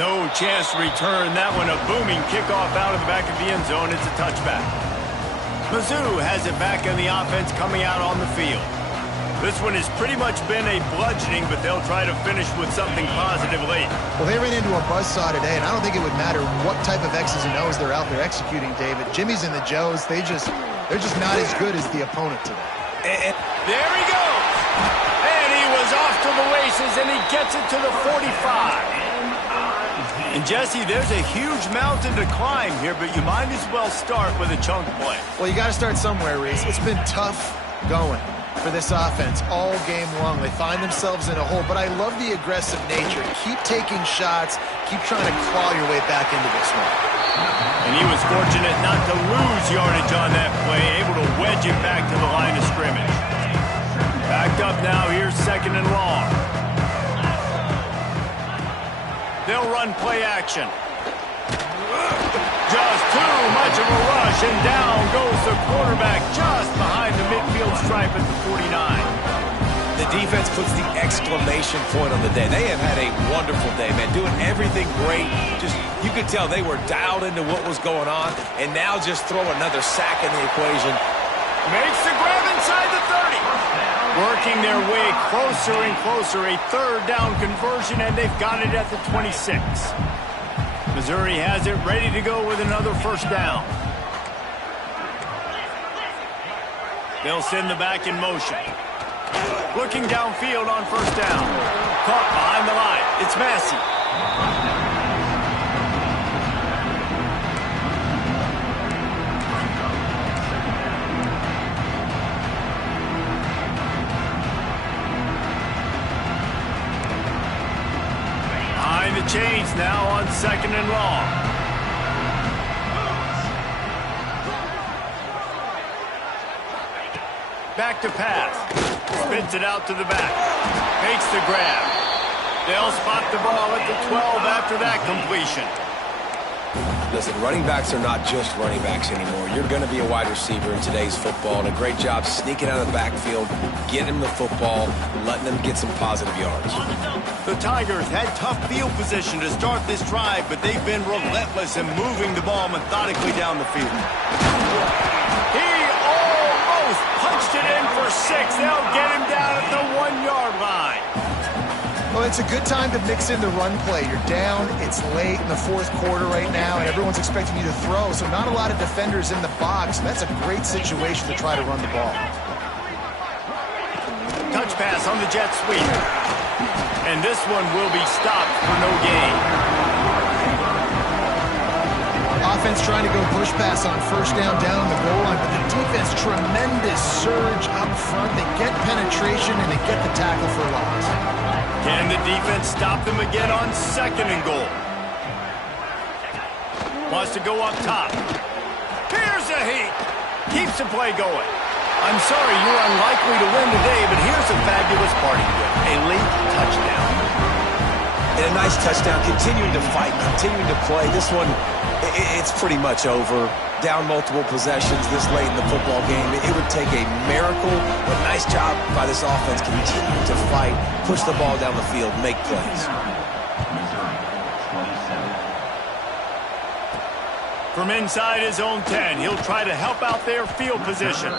No chance to return that one. A booming kickoff out of the back of the end zone. It's a touchback. Mizzou has it back in the offense coming out on the field. This one has pretty much been a bludgeoning, but they'll try to finish with something positive late. Well, they ran into a buzzsaw today, and I don't think it would matter what type of X's and O's they're out there executing, David. Jimmy's and the Joes, they're just not as good as the opponent today. And there he goes. And he was off to the races, and he gets it to the 45. And, Jesse, there's a huge mountain to climb here, but you might as well start with a chunk play. Well, you got to start somewhere, Reese. It's been tough going for this offense all game long. They find themselves in a hole, but I love the aggressive nature. Keep taking shots. Keep trying to claw your way back into this one. And he was fortunate not to lose yardage on that play, able to wedge it back to the line of scrimmage. Backed up now, here's second and long. They'll run play action. Just too much of a rush, and down goes the quarterback just behind the midfield stripe at the 49. The defense puts the exclamation point on the day. They have had a wonderful day, man, doing everything great. Just, you could tell they were dialed into what was going on, and now just throw another sack in the equation. Makes the grab inside the 30. Working their way closer and closer, a third down conversion, and they've got it at the 26. Missouri has it ready to go with another first down. They'll send the back in motion. Looking downfield on first down. Caught behind the line. It's Massey. The chains now on second and long. Back to pass. Spins it out to the back. Makes the grab. They'll spot the ball at the 12 after that completion. Listen, running backs are not just running backs anymore. You're going to be a wide receiver in today's football, and a great job sneaking out of the backfield, getting them the football, letting them get some positive yards. The Tigers had tough field position to start this drive, but they've been relentless in moving the ball methodically down the field. He almost punched it in for 6. They'll get him down at the 1-yard line. Well, it's a good time to mix in the run play. You're down, it's late in the fourth quarter right now, and everyone's expecting you to throw, so not a lot of defenders in the box. That's a great situation to try to run the ball. Touch pass on the jet sweep. And this one will be stopped for no gain. Offense trying to go push pass on first down the goal line, but the defense, tremendous surge up front. They get penetration, and they get the tackle for loss. Can the defense stop them again on second and goal? Wants to go up top. Here's a heat. Keeps the play going. I'm sorry you're unlikely to win today, but here's a fabulous party with a late touchdown. And a nice touchdown, continuing to fight, continuing to play. This one, it's pretty much over. Down multiple possessions this late in the football game. It would take a miracle, but nice job by this offense continuing to fight, push the ball down the field, make plays. From inside his own 10, he'll try to help out their field position.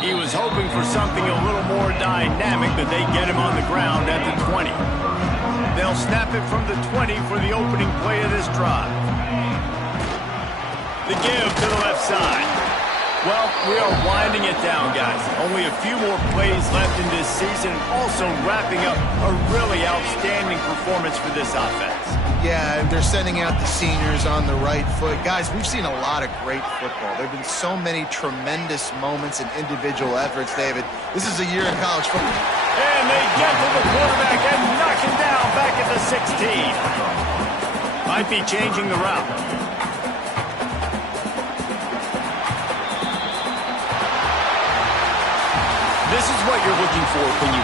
He was hoping for something a little more dynamic, but they get him on the ground at the 20. They'll snap it from the 20 for the opening play of this drive. The give to the left side. Well, we are winding it down, guys. Only a few more plays left in this season, also wrapping up a really outstanding performance for this offense. Yeah, they're sending out the seniors on the right foot. Guys, we've seen a lot of great football. There have been so many tremendous moments and individual efforts, David. This is a year in college football. And they get to the quarterback and knock him down back at the 16. Might be changing the route. This is what you're looking for when you